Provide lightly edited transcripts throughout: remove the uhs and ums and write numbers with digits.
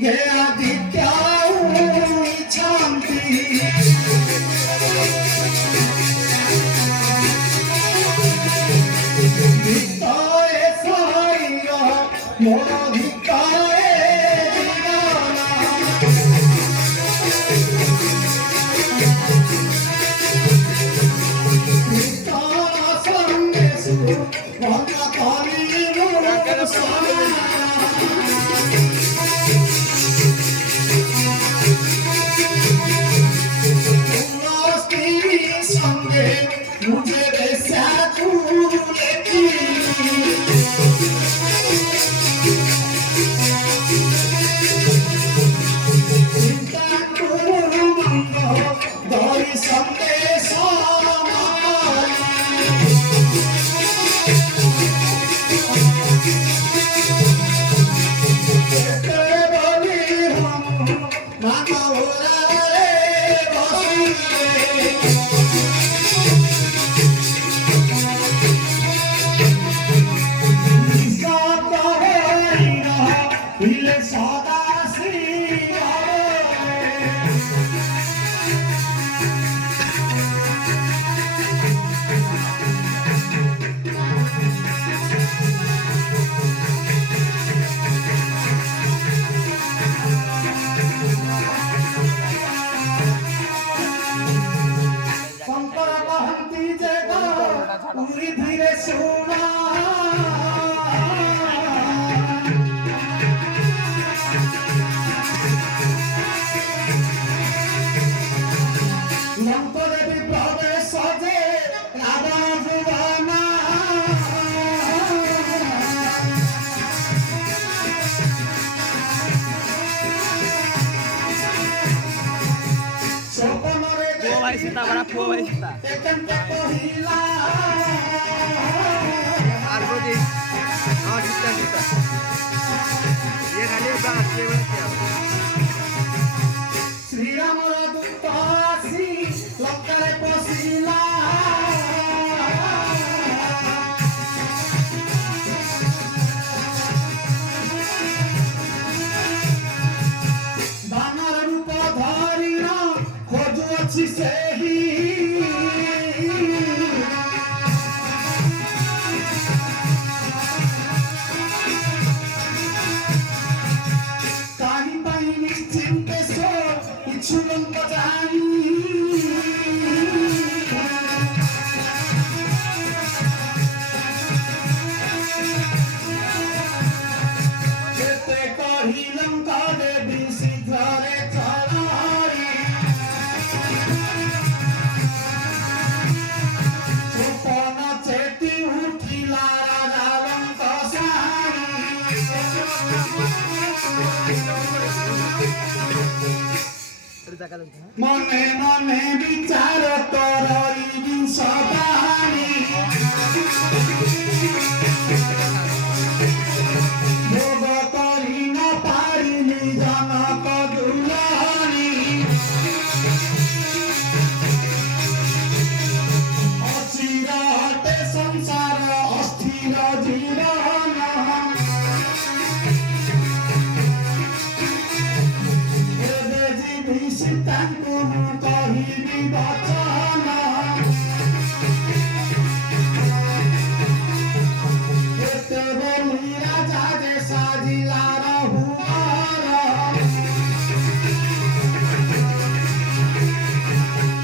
हे आदित्याऊ इच्छान्ति धिक्काय साईया मोरा धिक्काय दीवाना धिक्कारा संगेसु वंगा कालीनु साना मुझे वैसा तू लेती चिंता करो मंगो गौरी संदेश धीरे सोना लंकोदेवी प्रवेश सजे रावण जुबाना स्वप्नरे पुआ भाई सीता बड़ा पुआ भाई सीता कहिला आरबोदी हां सीता सीता ये गाली बात ये बात क्या श्री राम दूत आसी लंकारे पसिला बानर रूप धरिण खोजु अछि सेही मने मने विचार करई सदानी भोग करी न पारिली जनक दुलानी अचिर हटे संसार अस्थिर जीवन सीताଙ୍କୁ କହିବି ବଚନ ଏତେ ବୋଲି ରାଜା ଯେ ସାଜିଲା ରହୁଆର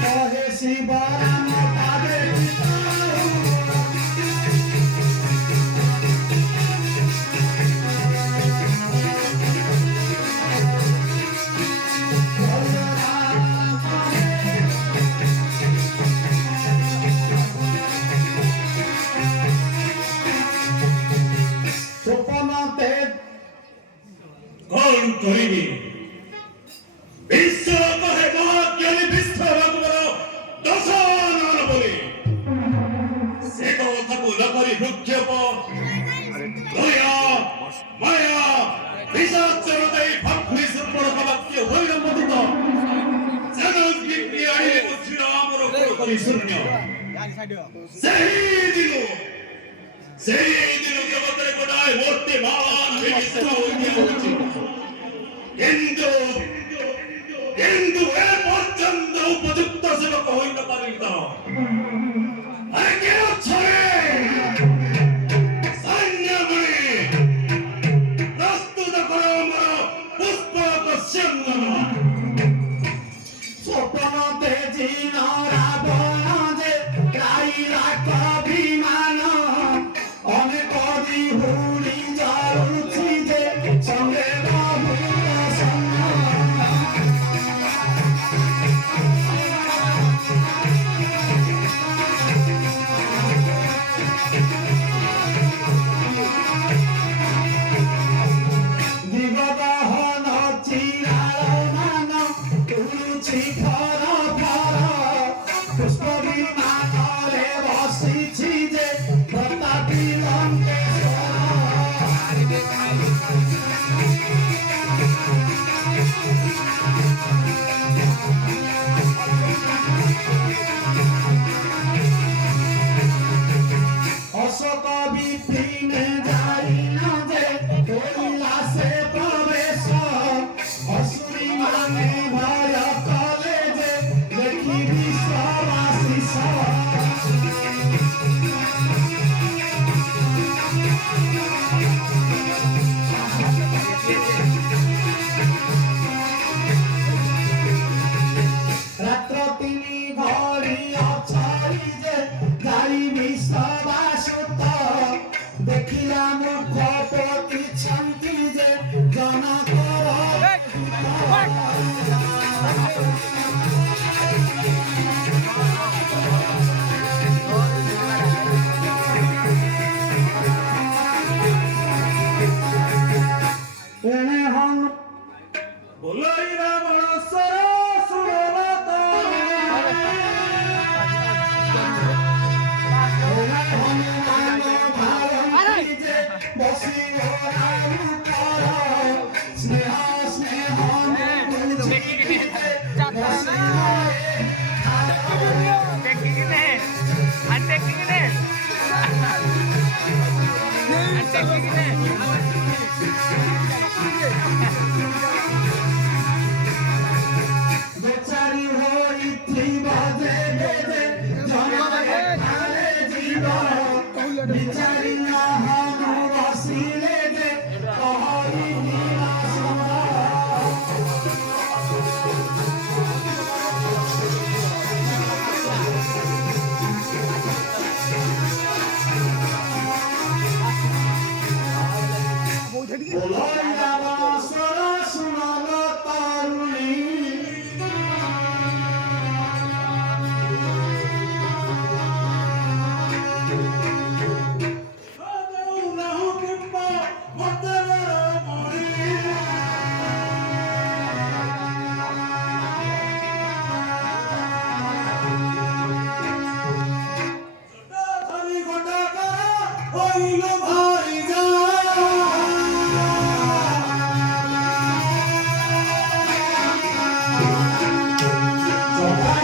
କହେ ଶିବରାମ ପାଦେ कौन कहिबी विश्व कहे महाज्ञानी विश्व भगवान दशानन बोली से कथाକୁ ନ କରି ଭୃକ୍ଷେପ ଦୟା ମାୟା ବିଶାଚର ଦେଇ ଫାଫୁଲି ସୁପର ବାକ୍ୟ ହୋଇର ମଧୁତ ଜଗତ୍‌କି ଆଣି ଶ୍ରୀରାମର କୋଳ କରି ଶୂନ୍ୟ ସେହି ଦିନ ଜଗତରେ ଗୋଟାଏ ମୂର୍ତ୍ତିମାନ ବିଶ୍ଵ ହୋଇଛି কিন্তু কিন্তু এ পর্যন্ত উপযুক্ত সেবক হইতে পারিত আরে কে হচ্ছে সৈন্যমণি প্রস্তুত করো আমার পুষ্পক সিংহন স্বপ্নতে জিনরা বনজে গাইলা কবিমান অনেক বিহুড়ি জলুছি যে সঙ্গে বহু সন্ন দিগদহন চিরায়মান তুলুছি ফর ফর পুষ্প বিমাନରେ বসিছি যে প্রতাপী অশোক বিপিনে যাই না যে কৈলাসে প্রবেশ অসুরী মানে ভয় কলে যে দেখি বিশ্ববাসিস রাত্র তিনি ঘড়ি অছড়ি যে যাই বিশ্ববাসুত দেখিলা মুখ পতিছন্তি যে জনকর এনে হন বলাই রাবণ সর সুরবত বেচারি হইতি বাজে বেজে জনরে খালে জীব বিচারি না হন বসিলে যে কহরি নিরাসন বলাই রাবণ সর শুনল তরুণী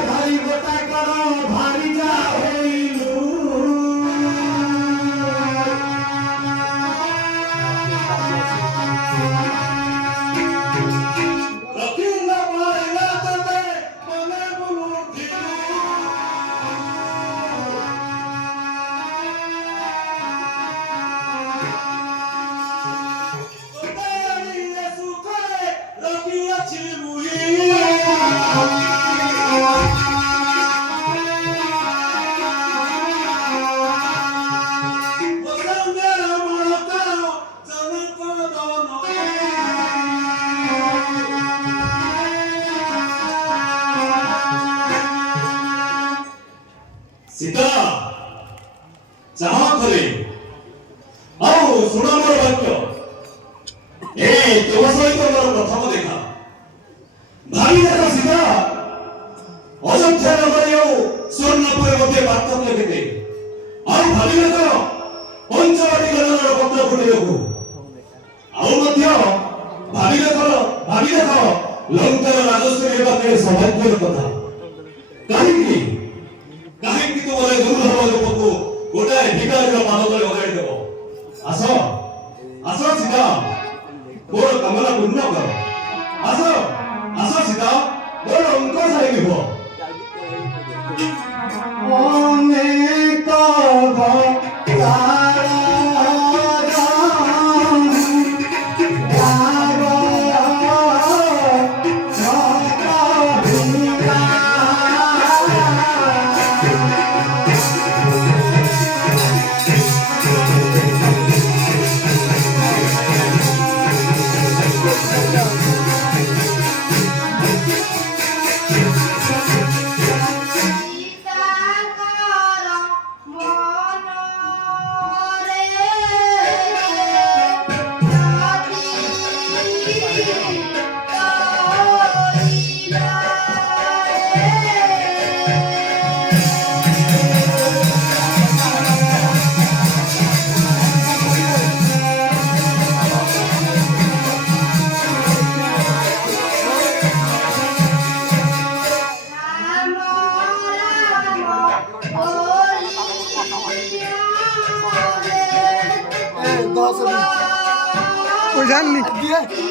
ভাই গোটা করো ভারী যা হইলু রকিল মাইলা তবে মনে বুলুঠি তোতারি 예수 করে রকিয়াছি মুই ସୀତା ଚାହା ଥରେ ଆଉ ଶୁଣ ମୋର ବାକ୍ୟ ଏ ତୋ ସହିତ ମୋର ପ୍ରଥମ ଦେଖା ଭାବି ଦେଖ ସୀତା ଅଯୋଧ୍ୟା ନଗରୀ ଆଉ ସ୍ୱର୍ଣ୍ଣପୁର ମଧ୍ୟରେ ପାର୍ଥକ୍ୟ କେତେ ଆଉ ଭାବି ଦେଖ ପଞ୍ଚବାଟୀ ଗଣର ପତ୍ର ଫୁଟିବାକୁ ଆଉ ମଧ୍ୟ ଭାବି ଦେଖ ଲଙ୍କାର ରାଜସ୍ୱ ହେବା କେବେ ସୌଭାଗ୍ୟର କଥା କାହିଁକି କାହିଁକି ତୁମର ଦୁର୍ଲଭ ରୂପକୁ ଗୋଟାଏ ଭିକାରୀର ପାଦ ତଳେ ଓଗାଳି ଦେବ ଆସ ଆସ ସୀତା ମୋର କାମନା ପୂର୍ଣ୍ଣ କର আসো আসো সীতা বলো অঙ্ক সাই দিব অনেক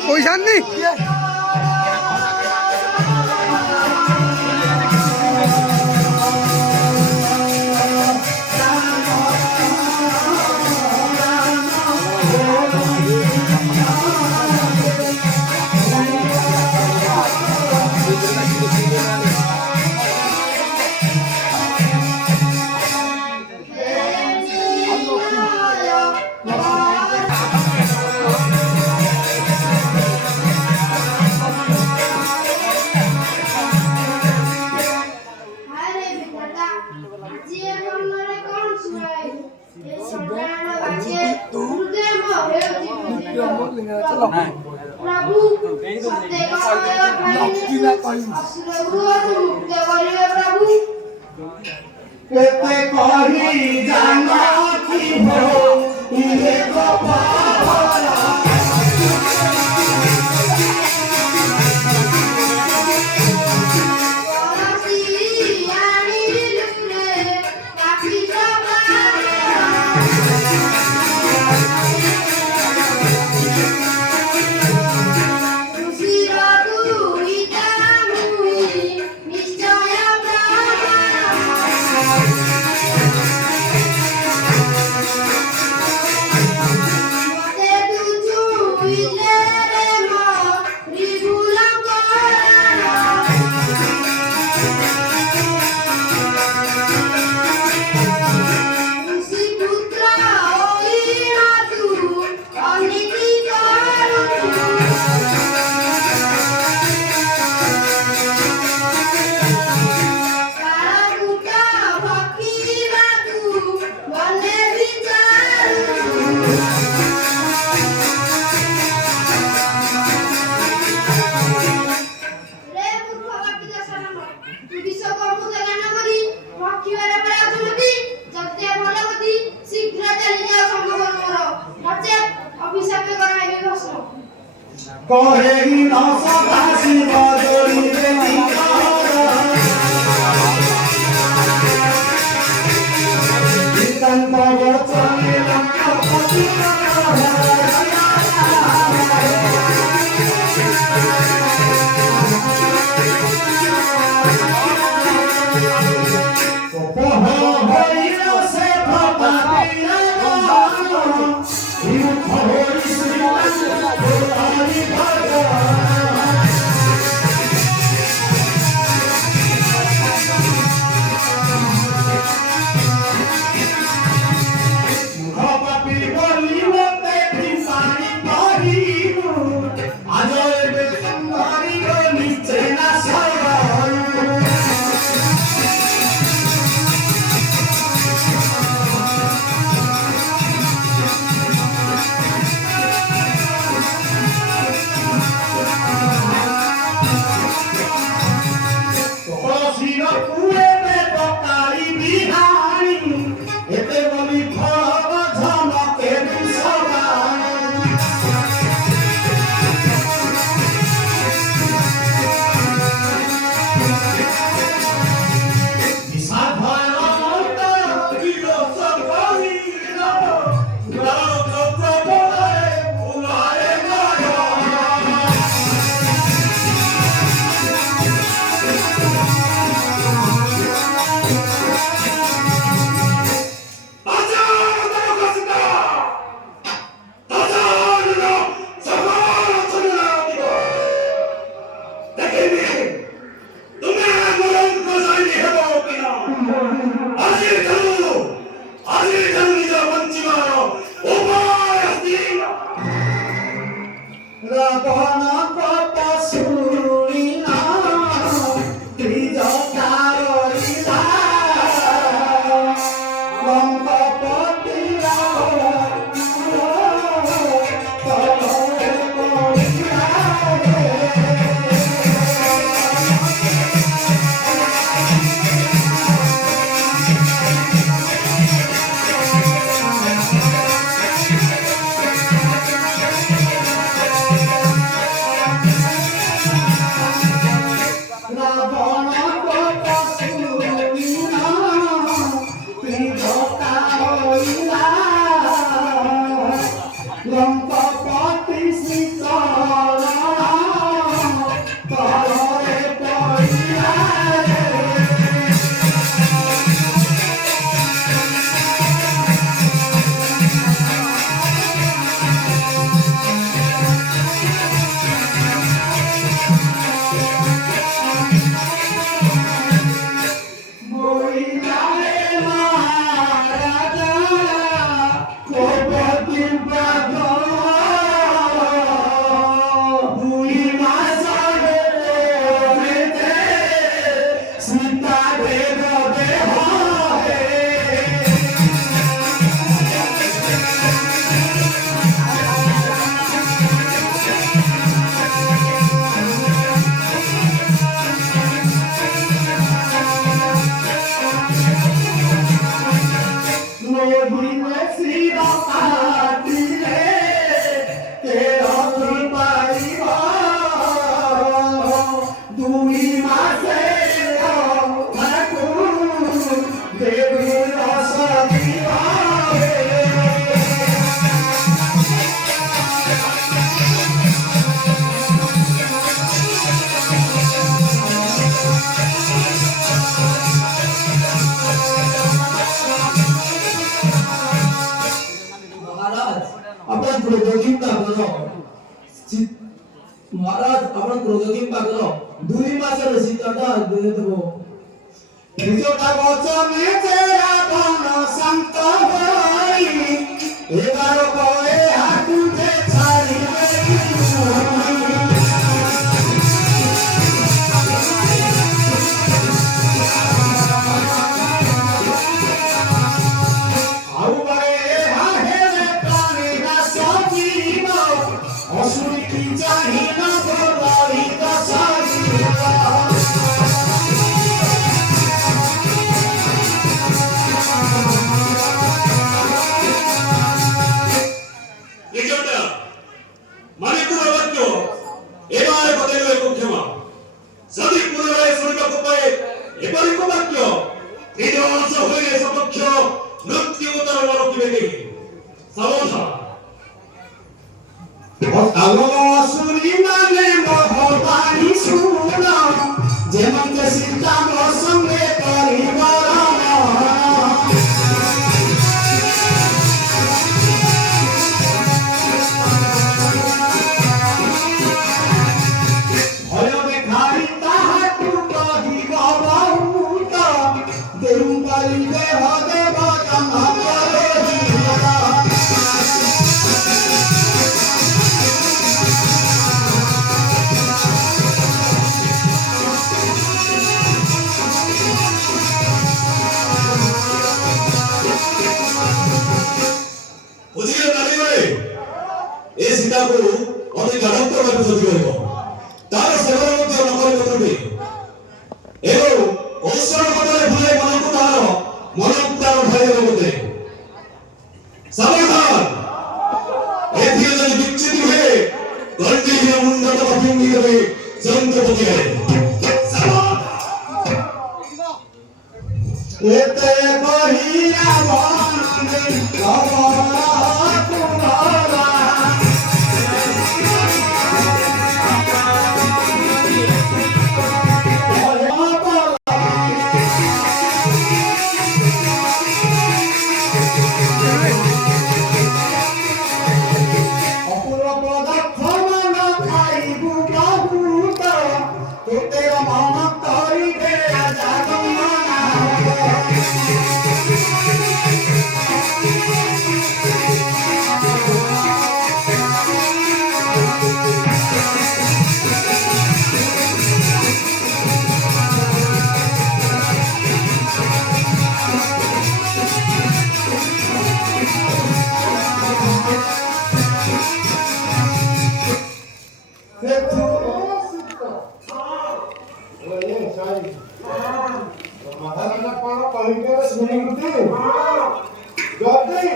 পয়সা নি কেতে কহি জানা কি ভো ইয়ে গোপালা করে নসদাসি বদলি রাবণ কথা শুনিলা ত্রিজ কারিলা লঙ্কাপতি লঙ্কাপতি শ্রীচরণ তরে পড়িলা বইলারে মহারাজা কপতি ব্রত দুই মাস হইতে সীতা দেব দেহ লোভিলে শ্রীরকাতিলে তেরো পারিব দুই মাসে দেবীর রস দিব মহারাজ আপনার ক্রোধকিম্বা কোন মহারাজ আপনার ক্রোধকিম্বা কোন 2 মাসের সীতাটা দিয়ে দেব নিজটা বচনে যে রাবণ শান্ত হই এবার বয়ে হাঁটুতে ছাড়িবে ଆଉ ବଳେ ହାହେରେ ପ୍ରାଣୀ ନାଶ ଯିବ ଅସୁରୀ କି ଚାହିଁନ ବଳି ଦଶ নিকটটা মানিকুর বাক্য এবার বদলে ক্ষমা যদি পুনরায় শুনিବାକୁ পাଏ এপରି ବାକ୍ୟ বিধ্বংস হইলে সমক্ষ মৃত্যু উত্তর রখিবে কেହି সাবধান অসুরি মানে মহবাণী শুন যেমন সীতা সঙ্গে করিব ভয় দেখাই তাহাকু কহিব বহুত দেউ পালিবে হদেব জন্ম ବୁଝିଲେ ନାରୀମାନେ ଏ ସୀତାକୁ ଅତି ଗାଢତ୍ୱ ଭାବେ ସଜି କରିବ ତାର ସେବନ ମଧ୍ୟ ନ କରିବ ତୁମେ ଏବଂ ଔଷଧ ପଦରେ ଭୁଲାଇ ମନକୁ ତାହାର ମନକୁ ତାର ଭୟ ମୋତେ ସାବଧାନ ଏଥିରେ ଯଦି ବିଚ୍ଛିତି ହୁଏ ଗଣ୍ଡି ମୁଣ୍ଡ ଫିଙ୍ଗି ଦେବେ ଯନ୍ତ୍ର ପକେଇବେ এতে কহিয়া বন্দে খবর তোমারা অপূর্ব পদার্থ মান খাইবু বহুত তোতে মন করিবে জাগমনা সেতু ମହାରାଜା କଣ କହିବେ ଶୁଣିବୁଟି ଯଦି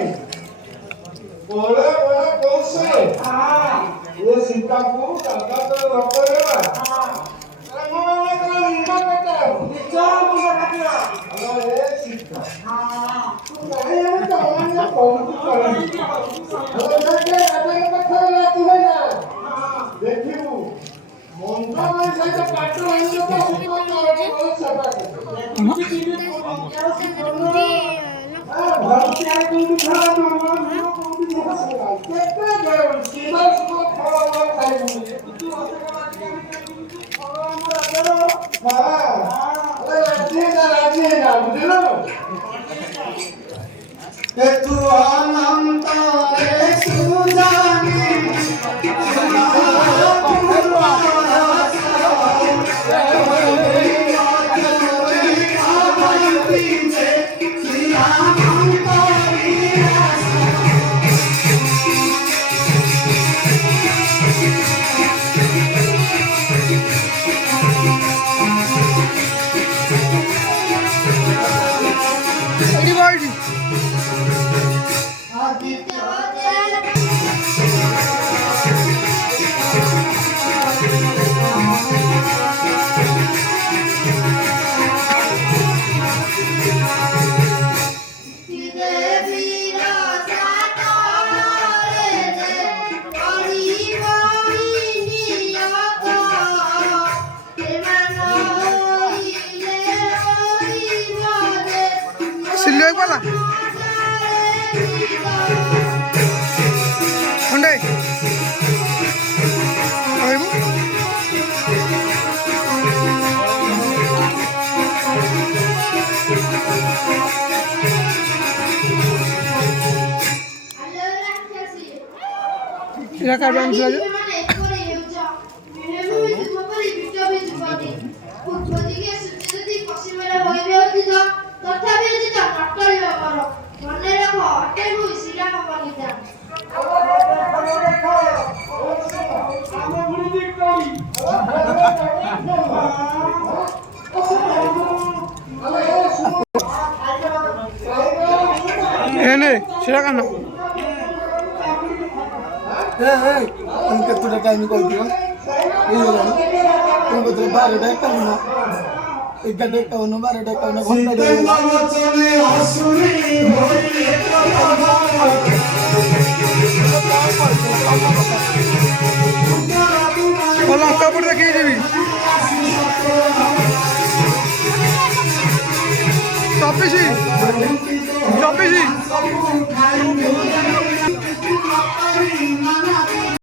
ବଳେ ବଳେ କହୁଛେ ଏ ସୀତାକୁ ଦାଦା ତ ନ କରିବା ଦେଖିବୁ ମନ୍ତ୍ର ସହିତ ପାଠ সেতু অনন্তরে সুজানি सिल्ले वाला खंडे आइबो इरा का बैंक लगे ତଥାପି ଯଦି ନଟଳି କର ମନେ ରଖ ଅଟେକୁ ଶିରା କପଲିତା एने शिरा काना तुम केतुटा टाइम कहथियो ए तुम कतरे 12टा 51 11टा 51 घंटा সীতে বচনে আসুরি হইলে बोला कपड़ रखी जीवी चौबीसी